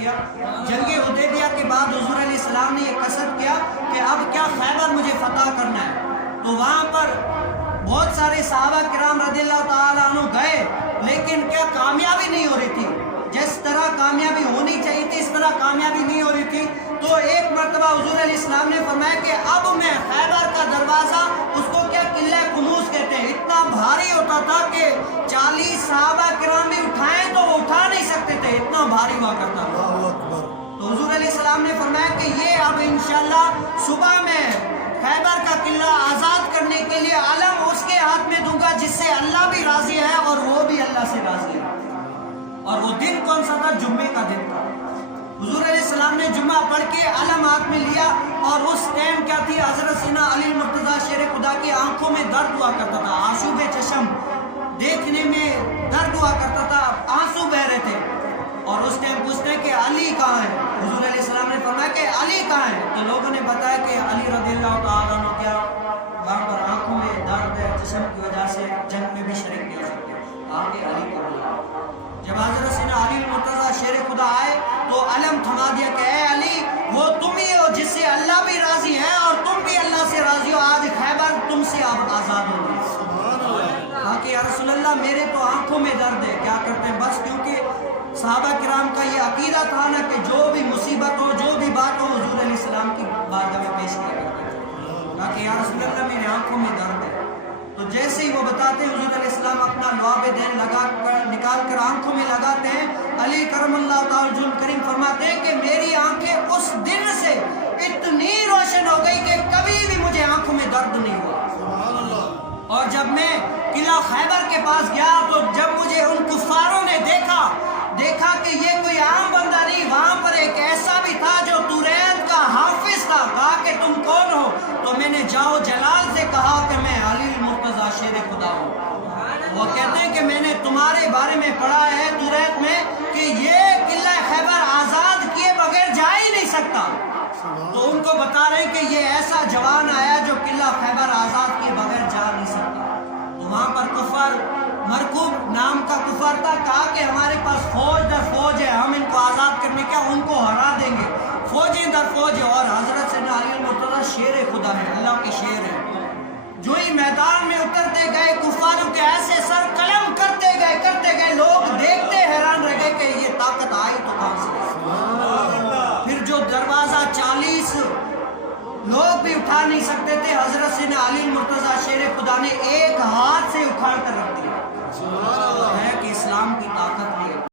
کیا۔ جنگ حدیبیہ کے بعد حضور علیہ السلام نے یہ قصد کیا کہ اب کیا خیبر مجھے فتح کرنا ہے، تو وہاں پر بہت سارے صحابہ کرام رضی اللہ تعالیٰ عنہ گئے، لیکن کیا کامیابی نہیں ہو رہی تھی، جس طرح کامیابی ہونی چاہیے تھی اس طرح کامیابی نہیں ہو رہی تھی۔ تو ایک مرتبہ حضور علیہ السلام نے فرمایا کہ اب میں خیبر کا دروازہ، اس کو کیا قلعہ کنوز کہتے ہیں، اتنا بھاری ہوتا تھا کہ 40 صحابہ کرام بھی اٹھائیں تو وہ اٹھا نہیں سکتے تھے، اتنا بھاری ہوا کرتا تھا۔ تو حضور علیہ السلام نے فرمایا کہ یہ اب انشاءاللہ صبح میں خیبر کا قلعہ آزاد کرنے کے لیے علم اس کے ہاتھ میں دوں گا جس سے اللہ بھی راضی ہے اور وہ بھی اللہ سے راضی ہے۔ اور وہ دن کون سا تھا؟ جمعے کا دن تھا۔ حضور علیہ السلام نے جمعہ پڑھ کے علم ہاتھ میں لیا، اور اس ٹائم کیا تھی، حضرت سیدنا علی مرتضیٰ شیر خدا کی آنکھوں میں درد ہوا کرتا تھا، آشوب چشم، دیکھنے میں درد ہوا کرتا تھا، آنسو بہ رہے تھے، اور اس ٹائم پوچھتے ہیں کہ علی کہاں ہے؟ حضور علیہ السلام نے فرمایا کہ علی کہاں ہے؟ تو لوگوں نے بتایا کہ علی رضی اللہ تعالیٰ عنہ کیا وہاں پر آنکھوں میں درد ہے، چشم کی وجہ سے جنگ میں بھی شریک نہیں ہو سکتے، آگے علی کو بلا۔ جب حضرت سیدنا علی مرتضیٰ شیر خدا آئے تو علم تھما دیا کہ اے علی، وہ تم ہی ہو جس سے اللہ بھی راضی ہے اور تم بھی اللہ سے راضی ہو، آج خیبر تم سے اب آزاد ہو گئی۔ کہا کہ یا رسول اللہ میرے تو آنکھوں میں درد ہے، کیا کرتے ہیں؟ بس کیونکہ صحابہ کرام کا یہ عقیدہ تھا نا کہ جو بھی مصیبت ہو، جو بھی بات ہو، حضور علیہ السلام کی بارگاہ میں پیش کیا کرتے ہیں۔ کہا کہ یا رسول اللہ میرے آنکھوں میں درد ہے۔ تو جیسے ہی وہ بتاتے ہیں حضور علیہ السلام اپنا لعاب دین نکال کر آنکھوں میں لگاتے ہیں، علی کرم اللہ تعالی کریم فرماتے ہیں کہ میری آنکھیں اس دن سے اتنی روشن ہو گئی کہ کبھی بھی مجھے آنکھوں میں درد نہیں ہوا۔ اور جب میں قلعہ خیبر کے پاس گیا تو جب مجھے ان کفاروں نے دیکھا کہ یہ کوئی عام بندہ نہیں، وہاں پر ایک ایسا بھی تھا جو تورین کا حافظ تھا، کہا کہ تم کون ہو؟ تو میں نے جاؤ جلال سے کہا کہ میں علی مرتضیٰ شیر خدا ہوں۔ وہ کہتے ہیں کہ میں نے تمہارے بارے میں پڑھا ہے تورات میں کہ یہ قلعہ خیبر آزاد کیے بغیر جا ہی نہیں سکتا۔ تو ان کو بتا رہے ہیں کہ یہ ایسا جوان آیا جو قلعہ خیبر آزاد کیے بغیر جا نہیں سکتا۔ تو وہاں پر کفر مرکوب نام کا کفر تھا، کہا کہ ہمارے پاس فوج در فوج ہے، ہم ان کو آزاد کرنے کا ان کو ہرا دیں گے، فوجیں در فوج ہے۔ اور حضرت سیدنا علی مرتضیٰ شیر خدا ہے، اللہ کے شیر ہے۔ جو ہی میدان میں اترتے گئے کفاروں کے ایسے سر قلم کرتے گئے، لوگ دیکھتے حیران رہ گئے کہ یہ طاقت آئی تو کہاں سے؟ پھر جو دروازہ 40 لوگ بھی اٹھا نہیں سکتے تھے، حضرت سیدنا علی مرتضیٰ شیر خدا نے ایک ہاتھ سے اکھاڑ کر رکھ دیا۔ ہے کہ اسلام کی